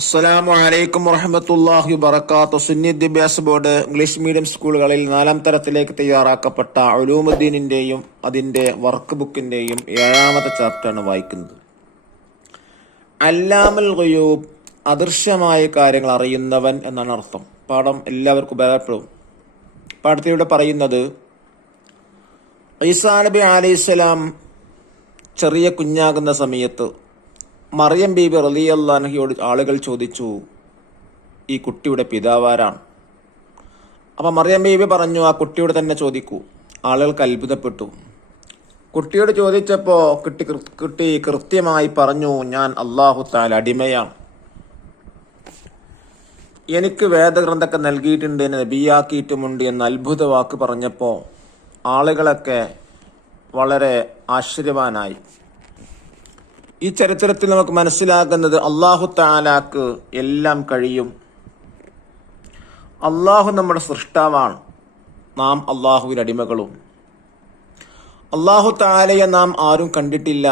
അസ്സലാമു അലൈക്കും വറഹ്മത്തുള്ളാഹി വബറകാതുഹു. സുന്നി വിദ്യാഭ്യാസ ബോർഡ് ഇംഗ്ലീഷ് മീഡിയം സ്കൂളുകളിൽ 4ാം തരത്തിലേക്ക് തയ്യാറാക്കപ്പെട്ട ഉലൂമുദ്ദീനിന്റെയും അതിന്റെ വർക്ക് ബുക്കിന്റെയും 7ാമത്തെ ചാപ്റ്ററാണ് വായിക്കുന്നത്. അല്ലാമുൽ ഗുയൂബ്, അദൃശ്യമായ കാര്യങ്ങൾ അറിയുന്നവൻ എന്നാണ് അർത്ഥം. പാഠം എല്ലാവർക്കും ഉപകാരപ്പെടും. പാഠത്തിലൂടെ പറയുന്നത്, ഈസാ നബി അലൈഹിസ്സലാം ചെറിയ കുഞ്ഞാകുന്ന സമയത്ത് മറിയം ബീബി റളിയല്ലാഹു അൻഹയോട് ആളുകൾ ചോദിച്ചു, ഈ കുട്ടിയുടെ പിതാവാരാണ്? അപ്പം മറിയം ബീബി പറഞ്ഞു, ആ കുട്ടിയോട് തന്നെ ചോദിക്കൂ. ആളുകൾക്ക് അത്ഭുതപ്പെട്ടു. കുട്ടിയോട് ചോദിച്ചപ്പോൾ കുട്ടി കൃത്യമായി പറഞ്ഞു, ഞാൻ അല്ലാഹു തആല അടിമയാണ്, എനിക്ക് വേദഗ്രന്ഥമൊക്കെ നൽകിയിട്ടുണ്ട്, എന്നെ നബിയാക്കിയിട്ടുമുണ്ട് എന്ന അത്ഭുത വാക്ക് പറഞ്ഞപ്പോൾ ആളുകളൊക്കെ വളരെ ആശ്ചര്യവാനായി. ഈ ചരിത്രത്തിൽ നമുക്ക് മനസ്സിലാകുന്നത്, അല്ലാഹു തആലാക്ക് എല്ലാം കഴിയും. അല്ലാഹു നമ്മുടെ സൃഷ്ടാവാണ്, നാം അല്ലാഹുവിന്റെ അടിമകളും. അല്ലാഹു തആലയെ നാം ആരും കണ്ടിട്ടില്ല.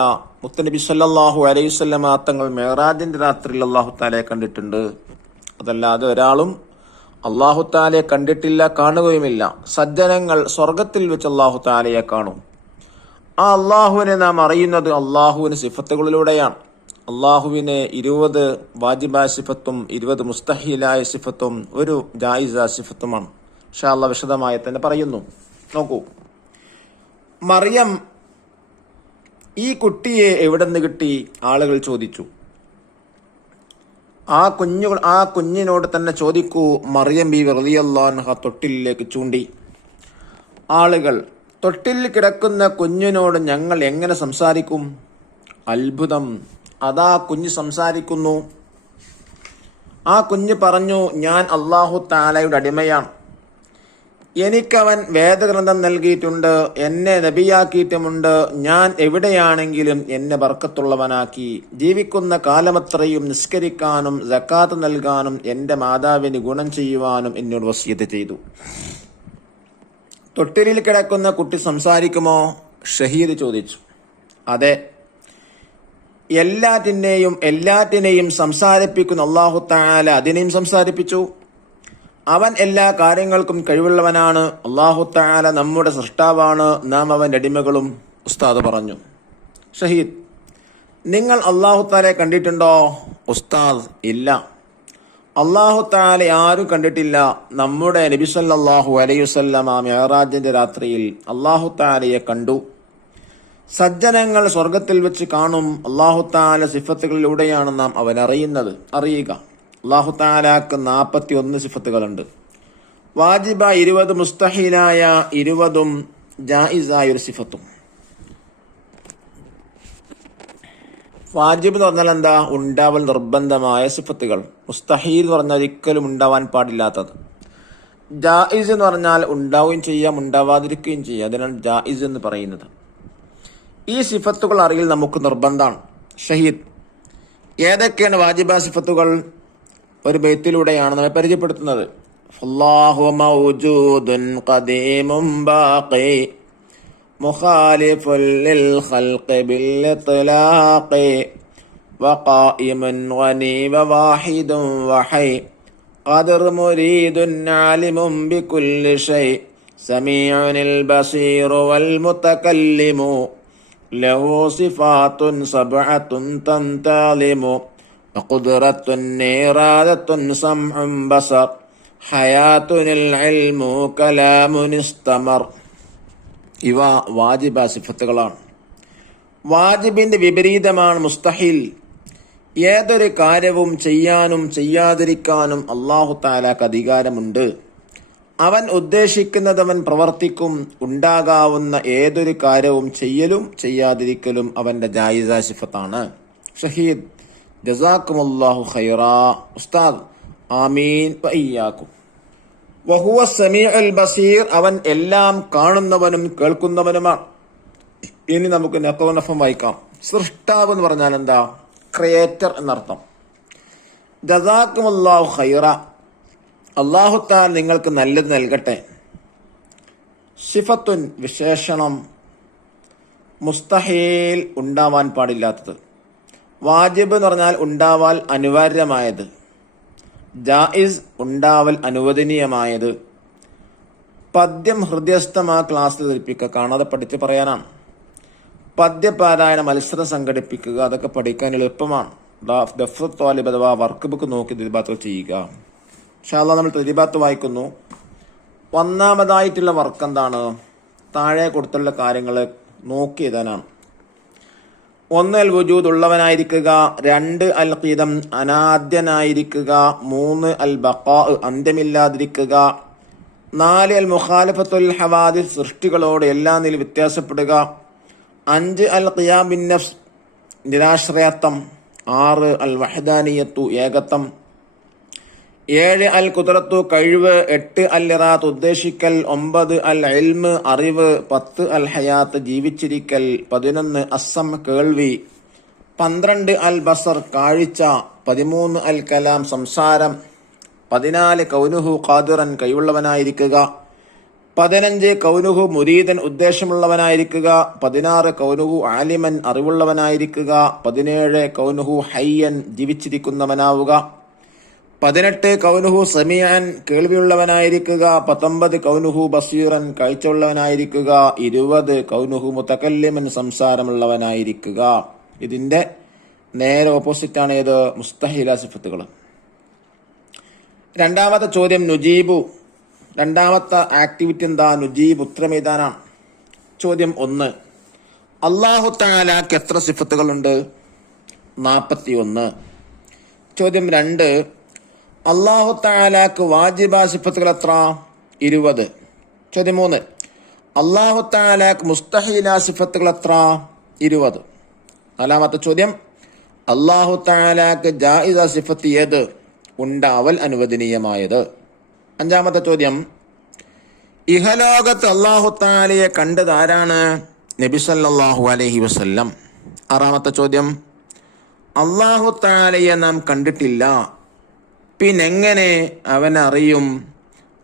മുത്തനബി സല്ലല്ലാഹു അലൈഹി വസല്ലം തങ്ങൾ മിഅ്റാജിന്റെ രാത്രിയിൽ അല്ലാഹു തആലയെ കണ്ടിട്ടുണ്ട്. അതല്ലാതെ ഒരാളും അല്ലാഹു തആലയെ കണ്ടിട്ടില്ല, കാണുകയുമില്ല. സജ്ജനങ്ങൾ സ്വർഗത്തിൽ വെച്ച് അല്ലാഹു തആലയെ കാണും. ആ അള്ളാഹുവിനെ നാം അറിയുന്നത് അള്ളാഹുവിന് സിഫത്തുകളിലൂടെയാണ്. അള്ളാഹുവിന് 20 വാജിബായ സിഫത്തും 20 മുസ്തഹീലായ സിഫത്തും 1 ജായിസ സിഫത്തുമാണ്. ഇൻഷാ അല്ലാഹ് വിശദമായി തന്നെ പറയുന്നു. നോക്കൂ, മറിയം ഈ കുട്ടിയെ എവിടെ നിന്ന് കിട്ടി? ആളുകൾ ചോദിച്ചു. ആ കുഞ്ഞിനോട് തന്നെ ചോദിക്കൂ. മറിയം ബീവി റളിയല്ലാഹു അൻഹ തൊട്ടിലേക്ക് ചൂണ്ടി. ആളുകൾ, തൊട്ടിൽ കിടക്കുന്ന കുഞ്ഞിനോട് ഞങ്ങൾ എങ്ങനെ സംസാരിക്കും? അത്ഭുതം, അതാ കുഞ്ഞ് സംസാരിക്കുന്നു. ആ കുഞ്ഞ് പറഞ്ഞു, ഞാൻ അല്ലാഹു തആലയുടെ അടിമയാണ്, എനിക്കവൻ വേദഗ്രന്ഥം നൽകിയിട്ടുണ്ട്, എന്നെ നബിയാക്കിയിട്ടുമുണ്ട്, ഞാൻ എവിടെയാണെങ്കിലും എന്നെ ബർക്കത്തുള്ളവനാക്കി, ജീവിക്കുന്ന കാലമത്രയും നിസ്കരിക്കാനും സക്കാത്ത് നൽകാനും എൻ്റെ മാതാവിന് ഗുണം ചെയ്യുവാനും എന്നോട് വസിയത്ത് ചെയ്തു. തൊട്ടിലിൽ കിടക്കുന്ന കുട്ടി സംസാരിക്കുമോ? ഷഹീദ് ചോദിച്ചു. അതെ, എല്ലാറ്റിനെയും സംസാരിപ്പിക്കുന്ന അല്ലാഹു തആല അതിനെയും സംസാരിപ്പിച്ചു. അവൻ എല്ലാ കാര്യങ്ങൾക്കും കഴിവുള്ളവനാണ്. അല്ലാഹു തആല നമ്മുടെ സൃഷ്ടാവാണ്, നാം അവന്റെ അടിമകളും. ഉസ്താദ് പറഞ്ഞു. ഷഹീദ്, നിങ്ങൾ അല്ലാഹു തആലയെ കണ്ടിട്ടുണ്ടോ? ഉസ്താദ്, ഇല്ല, അല്ലാഹു തആല ആരും കണ്ടിട്ടില്ല. നമ്മുടെ നബി സല്ലല്ലാഹു അലൈഹി വസല്ലമ മിഅ്റാജിന്റെ രാത്രിയിൽ അല്ലാഹു തആലയെ കണ്ടു. സജ്ജനങ്ങൾ സ്വർഗത്തിൽ വെച്ച് കാണും. അല്ലാഹു തആല സിഫത്തുകളിലൂടെയാണ് നാം അവൻ അറിയുക. അല്ലാഹു തആലാക്ക് 41 സിഫത്തുകളുണ്ട്. വാജിബ 20, മുസ്തഹീലായ 20, ജായിസായ 1 സിഫത്തും. വാജിബ് എന്ന് പറഞ്ഞാൽ എന്താ? ഉണ്ടാവൽ നിർബന്ധമായ സിഫത്തുകൾ. മുസ്തഹീൽ എന്ന് പറഞ്ഞാൽ ഒരിക്കലും ഉണ്ടാവാൻ പാടില്ലാത്തത്. ജായിസ് എന്ന് പറഞ്ഞാൽ ഉണ്ടാവുകയും ചെയ്യാം, ഉണ്ടാവാതിരിക്കുകയും ചെയ്യാം. അതിനാണ് ജായിസ് എന്ന് പറയുന്നത്. ഈ സിഫത്തുകൾ അറിയൽ നമുക്ക് നിർബന്ധമാണ്. ഷഹീദ്, ഏതൊക്കെയാണ് വാജിബ സിഫത്തുകൾ? ഒരു ബൈത്തിലൂടെയാണ് നമ്മെ പരിചയപ്പെടുത്തുന്നത്. അല്ലാഹു മൗജൂദുൻ ഖദീമുൻ ബാഖി മുഖാലിഫുൻ ലിൽ ഖൽഖി ബിൽ ഇത്ലാഖി വഖായിമുൻ ഗനി വവാഹിദുൻ വഹൈ ഖദർ മുരീദുൻ ആലിമുൻ ബികുല്ലി ഷൈ സമീഉനിൽ ബസീറു വൽ മുതകല്ലിമു ലഹു സിഫാത്തുൻ സബ്അത്തുൻ തൻതാലിമു വഖുദ്റത്തുൻ ഇറാദത്തുൻ സംഉൻ ബസർ ഹയാത്തുനിൽ ഇൽമു കലാമുൻ ഇസ്തമർ. ഇവ വാജിബ സിഫത്തുകളാണ്. വാജിബിന്റെ വിപരീതമാണ് മുസ്തഹിൽ. ഏതൊരു കാര്യവും ചെയ്യാനും ചെയ്യാതിരിക്കാനും അല്ലാഹു തആലക്ക് അധികാരമുണ്ട്. അവൻ ഉദ്ദേശിക്കുന്നത് അവൻ പ്രവർത്തിക്കും. ഉണ്ടാകാവുന്ന ഏതൊരു കാര്യവും ചെയ്യലും ചെയ്യാതിരിക്കലും അവന്റെ ജായിസ സിഫത്താണ്. ഷഹീദ്, ജസാക്കുമുല്ലാഹു ഖൈറാ. ഉസ്താദ്, ആമീൻ വഇയ്യാക്കും. വഹുവ സമീഉൽ ബസീർ, അവൻ എല്ലാം കാണുന്നവനും കേൾക്കുന്നവനുമാണ്. ഇനി നമുക്ക് നഖവനഫം വായിക്കാം. സൃഷ്ടാവ് എന്ന് പറഞ്ഞാൽ എന്താ? ക്രിയേറ്റർ എന്നർത്ഥം. ജസാക്കുമുല്ലാഹു ഖൈറ, അല്ലാഹു തആല നിങ്ങൾക്ക് നല്ലത് നൽകട്ടെ. സിഫത്തുൻ, വിശേഷണം. മുസ്തഹീൽ, ഉണ്ടാവാൻ പാടില്ലാത്തത്. വാജിബ് എന്ന് പറഞ്ഞാൽ ഉണ്ടാവാൽ അനിവാര്യമായത്, ജായിസ് ഉണ്ടാവൽ അനുവദനീയമായത്. പദ്യം ഹൃദയസ്ഥമാ ക്ലാസ്സിൽ ധരിപ്പിക്കുക, കാണാതെ പഠിച്ച് പറയാനാണ്. പദ്യപാരായണ മത്സരം സംഘടിപ്പിക്കുക, അതൊക്കെ പഠിക്കാൻ എളുപ്പമാണ്. ദഫ്തർ ത്വാലിബ് അഥവാ വർക്ക് ബുക്ക് നോക്കി തദ്രീബാത്ത് ചെയ്യുക. ഇൻഷാ അല്ലാഹ് നമ്മൾ തദ്രീബാത്ത് വായിക്കുന്നു. ഒന്നാമതായിട്ടുള്ള വർക്ക് എന്താണ്? താഴെ കൊടുത്തുള്ള കാര്യങ്ങൾ നോക്കി എഴുതാനാണ്. 1 അൽ വുജൂദ് ഉള്ളവനായിരിക്കുക, 2 അൽ ഖിദം അനാദ്യനായിരിക്കുക, 3 അൽ ബഖാ അന്ത്യമില്ലാതിരിക്കുക, 4 അൽ മുഖാലിഫത്തുൽ ഹവാദിസ് സൃഷ്ടികളോട് എല്ലാ നിലയിൽ വ്യത്യാസപ്പെടുക, 5 അൽ ഖിയാം ബിൻ നഫ്സ് നിരാശ്രയത്വം, 6 അൽ വഹദാനിയത്തു ഏകത്വം, 7 അൽ ഖുദ്റത്തു കഴിവ്, 8 അൽ ഇറാത്ത് ഉദ്ദേശിക്കൽ, 9 അൽ ഇൽമ് അറിവ്, 10 അൽ ഹയാത്ത് ജീവിച്ചിരിക്കൽ, 11 അസ്സം കേൾവി, 12 അൽ ബസർ കാഴ്ച, 13 അൽ കലാം സംസാരം, 14 കൗനുഹു ഖാദിറൻ കഴിവുള്ളവനായിരിക്കുക, 15 കൗനുഹു മുരീദൻ ഉദ്ദേശമുള്ളവനായിരിക്കുക, 16 കൗനുഹു ആലിമൻ അറിവുള്ളവനായിരിക്കുക, 17 കൗനുഹു ഹയ്യൻ ജീവിച്ചിരിക്കുന്നവനാവുക, 18 കൗനുഹു സമീഅൻ കേൾവിയുള്ളവനായിരിക്കുക, 19 കൗനുഹു ബസീറൻ കാഴ്ചയുള്ളവനായിരിക്കുക, 20 കൗനുഹു മുതകല്ലിമൻ സംസാരമുള്ളവനായിരിക്കുക. ഇതിന്റെ നേരെ ഓപ്പോസിറ്റാണ് ഏത്? മുസ്തഹില സിഫത്തുകൾ. രണ്ടാമത്തെ ചോദ്യം നുജീബു. രണ്ടാമത്തെ ആക്ടിവിറ്റി എന്താ? നുജീബ് ഉത്തരമെഴുതാനാണ്. ചോദ്യം 1, അല്ലാഹു തആലാക്ക് എത്ര സിഫത്തുകളുണ്ട്? 41. ചോദ്യം 2, അല്ലാഹു തആലാക്ക് വാജിബ സിഫത്തുകൾ എത്ര? 20. ചോദ്യം 3, അല്ലാഹു തആലാക്ക് മുസ്തഹില സിഫത്തുകൾ എത്ര? 20. നാലാമത്തെ ചോദ്യം, അല്ലാഹു തആലാക്ക് ജായിസ സിഫത്ത് ഏത്? ഉണ്ടാവൽ അനുവദനീയമായത്. അഞ്ചാമത്തെ ചോദ്യം, ഇഹലോകത്ത് അല്ലാഹു തആലയെ കണ്ടത് ആരാണ്? നബി സല്ലല്ലാഹു അലൈഹി വസല്ലം. ആറാമത്തെ ചോദ്യം, അല്ലാഹു തആലയെ നാം കണ്ടിട്ടില്ല, പിന്നെങ്ങനെ അവനെ അറിയും?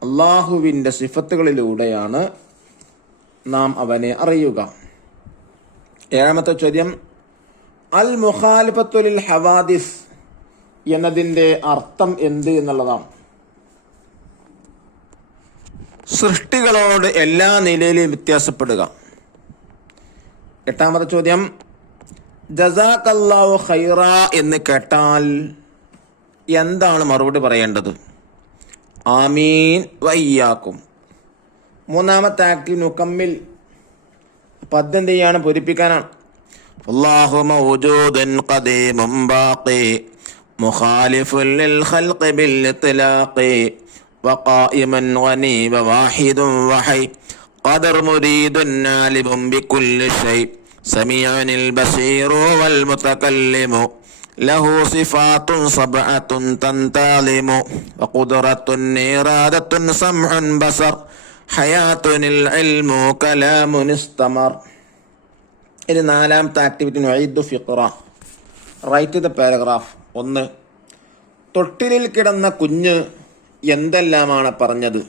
അല്ലാഹുവിൻ്റെ സിഫത്തുകളിലൂടെയാണ് നാം അവനെ അറിയുക. ഏഴാമത്തെ ചോദ്യം, അൽ മുഖാലിഫത്തുൽ ഹവാദിസ് എന്നതിൻ്റെ അർത്ഥം എന്ത് എന്നുള്ളതാണ്. സൃഷ്ടികളോട് എല്ലാ നിലയിലും വ്യത്യാസപ്പെടുക. എട്ടാമത്തെ ചോദ്യം, ജസാക്കല്ലാഹു ഖൈറ എന്ന് കേട്ടാൽ എന്താണ് മറുപടി പറയേണ്ടത്? ആമീൻ വയ്യാക്കും. മൂന്നാമത്തെ ആക്റ്റീവ് നുക്കമ്മിൽ പദ്യം ചെയ്യാണ്, പൂരിപ്പിക്കാനാണ്. അല്ലാഹു മൗജൂദൻ ഖദീമുൻ ബാഖി മുഖാലിഫുൻ ലിൽ ഖൽഖി ബിൽ ഇത്ലാഖി വഖായിമൻ ഗനി വവാഹിദുൻ വഹയ് ഖദർ മുരീദുൻ ആലിമുൻ ബികുല്ലി ഷൈ സമീഉനിൽ ബസീറു വൽ മുതകല്ലിമു ലഹു സിഫാത്തുൻ സബ്അത്തുൻ തൻതാലിമു വഖുദ്റത്തുൻ ഇറാദത്തുൻ സമഉൻ ബസർ ഹയാത്തുനിൽ ഇൽമു കലാമുൻ ഇസ്തമർ. ഇനി നാലാമത്തെ ആക്ടിവിറ്റി നുഈദു ഫിഖ്റ. Write the paragraph. 1, തൊട്ടിലിൽ കിടന്ന കുഞ്ഞ് എന്തെല്ലാമാണ് പറഞ്ഞത്?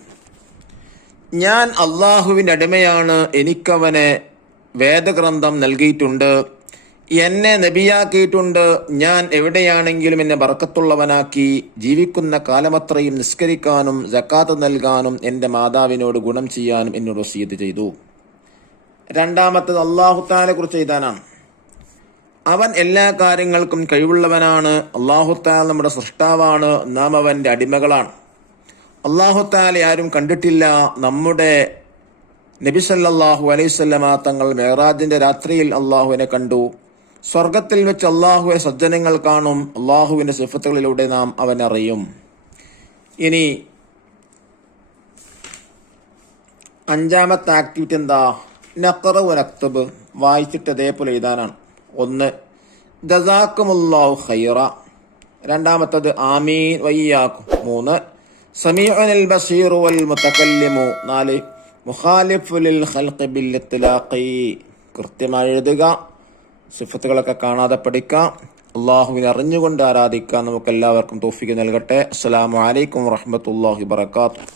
ഞാൻ അള്ളാഹുവിൻ്റെ അടിമയാണ്, എനിക്കവനെ വേദഗ്രന്ഥം നൽകിയിട്ടുണ്ട്, എന്നെ നബിയാക്കിയിട്ടുണ്ട്, ഞാൻ എവിടെയാണെങ്കിലും എന്നെ ബർക്കത്തുള്ളവനാക്കി, ജീവിക്കുന്ന കാലമത്രയും നിസ്കരിക്കാനും സക്കാത്ത് നൽകാനും എൻ്റെ മാതാവിനോട് ഗുണം ചെയ്യാനും എന്നോട് വസിയത്ത് ചെയ്തു. രണ്ടാമത്തത് അല്ലാഹു തആലയെ കുറിച്ച് എഴുതാനാണ്. അവൻ എല്ലാ കാര്യങ്ങൾക്കും കഴിവുള്ളവനാണ്. അല്ലാഹു തആല നമ്മുടെ സൃഷ്ടാവാണ്, നാം അവൻ്റെ അടിമകളാണ്. അല്ലാഹു തആലയെ ആരും കണ്ടിട്ടില്ല. നമ്മുടെ നബി സല്ലല്ലാഹു അലൈഹി വസല്ലമ തങ്ങൾ മെഹ്റാജിന്റെ രാത്രിയിൽ അള്ളാഹുവിനെ കണ്ടു. സ്വർഗത്തിൽ വെച്ച് അള്ളാഹുവെ സജ്ജനങ്ങൾ കാണും. അള്ളാഹുവിന്റെ സിഫത്തുകളിലൂടെ നാം അവനെ അറിയും. ഇനി അഞ്ചാമത്തെ ആക്ടിവിറ്റി എന്താ? നഖറ വ നക്തബ്. വായിച്ചിട്ട് അതേപോലെ എഴുതാനാണ്. 1, ജസാക്കുമുല്ലാഹു ഖൈറ. രണ്ടാമത്തത് ആമീൻ വയ്യാക്കും. 3, സമീഉനിൽ ബസീറു വൽ മുതകല്ലിമു. 4, മുഖാലിഫു ലിൽ ഖൽഖി ബിൽ ഇത്ലാഖി. കൃത്യമായി എഴുതുക, സിഫത്തുകളൊക്കെ കാണാതെ പഠിക്കാം. അള്ളാഹുവിനെ അറിഞ്ഞുകൊണ്ട് ആരാധിക്കാൻ നമുക്കെല്ലാവർക്കും തൗഫീഖ് നൽകട്ടെ. അസ്സലാമു അലൈക്കും വറഹ്മത്തുള്ളാഹി വബറകാതുഹു.